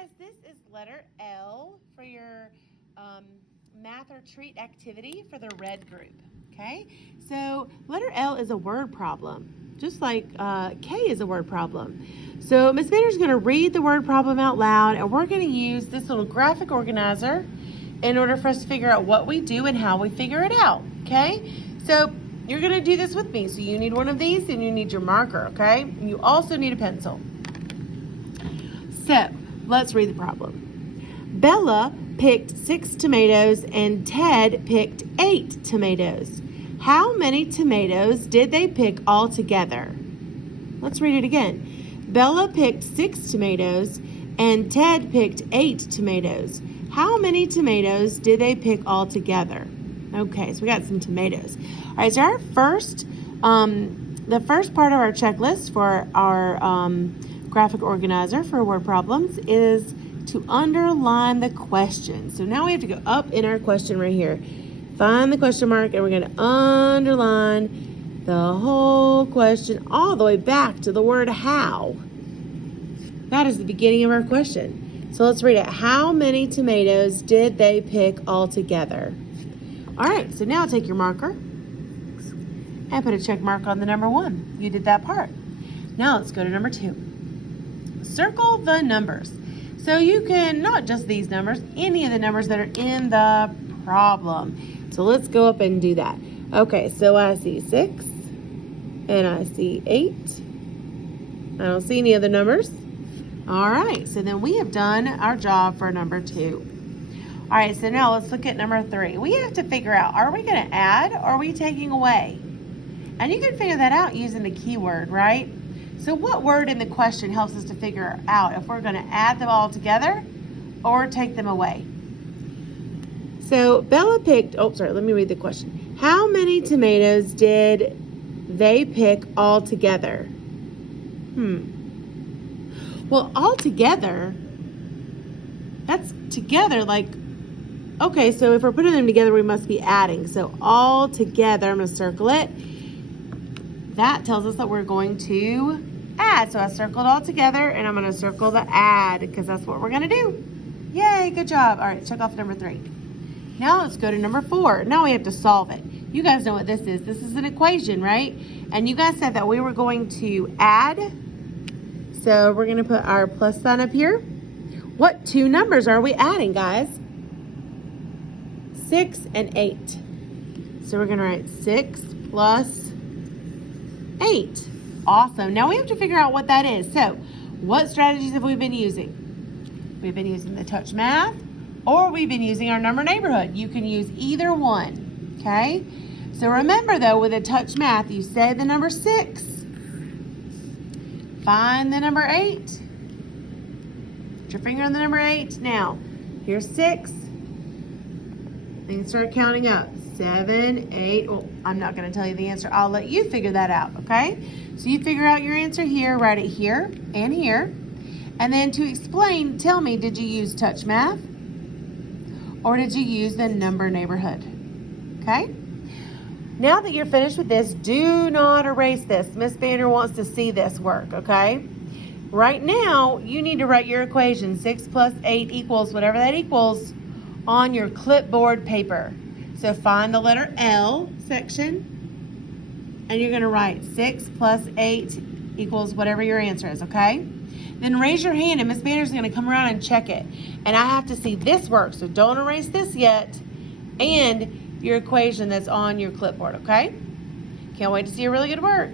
guys, this is letter L for your math or treat activity for the red group, okay? So letter L is a word problem, just like K is a word problem. So Miss Banner's going to read the word problem out loud, and we're going to use this little graphic organizer in order for us to figure out what we do and how we figure it out, okay? So you're going to do this with me. So you need one of these and you need your marker, okay? You also need a pencil. So let's read the problem. Bella picked 6 tomatoes and Ted picked 8 tomatoes. How many tomatoes did they pick all together? Let's read it again. Bella picked 6 tomatoes and Ted picked 8 tomatoes. How many tomatoes did they pick all together? Okay, so we got some tomatoes. All right, so our first, the first part of our checklist for our graphic organizer for word problems is to underline the question. So now we have to go up in our question right here. Find the question mark, and we're going to underline the whole question all the way back to the word how. That is the beginning of our question. So let's read it. How many tomatoes did they pick all together? All right, so now take your marker and put a check mark on the number 1. You did that part. Now let's go to number 2. Circle the numbers. So you can, not just these numbers, any of the numbers that are in the problem. So let's go up and do that. Okay, so I see 6 and I see 8. I don't see any other numbers. All right, so then we have done our job for number 2. All right, so now let's look at number 3. We have to figure out, are we going to add or are we taking away? And you can figure that out using the keyword, right? So what word in the question helps us to figure out if we're going to add them all together or take them away? So Bella picked, let me read the question. How many tomatoes did they pick all together? Well, all together, that's together like, okay, so if we're putting them together, we must be adding. So all together, I'm going to circle it. That tells us that we're going to add. So I circled all together, and I'm going to circle the add because that's what we're going to do. Yay, good job. All right, check off number 3. Now let's go to number 4. Now we have to solve it. You guys know what this is. This is an equation, right? And you guys said that we were going to add. So we're going to put our plus sign up here. What 2 numbers are we adding, guys? 6 and 8. So we're going to write 6 plus 8. Awesome. Now we have to figure out what that is. So what strategies have we been using? We've been using the touch math, or we've been using our number neighborhood. You can use either one, okay? So remember though, with a touch math, you say the number 6. Find the number 8. Put your finger on the number 8. Now, here's 6. And start counting up. 7, 8. Well, I'm not going to tell you the answer. I'll let you figure that out, okay? So you figure out your answer here, write it here and here. And then to explain, tell me, did you use touch math or did you use the number neighborhood? Okay? Now that you're finished with this, do not erase this. Miss Banner wants to see this work, okay? Right now, you need to write your equation, 6 plus 8 equals whatever that equals, on your clipboard paper. So find the letter L section, and you're going to write 6 plus 8 equals whatever your answer is, okay? Then raise your hand, and Miss Banner's going to come around and check it. And I have to see this work, so don't erase this yet, and your equation that's on your clipboard, okay? Can't wait to see your really good work.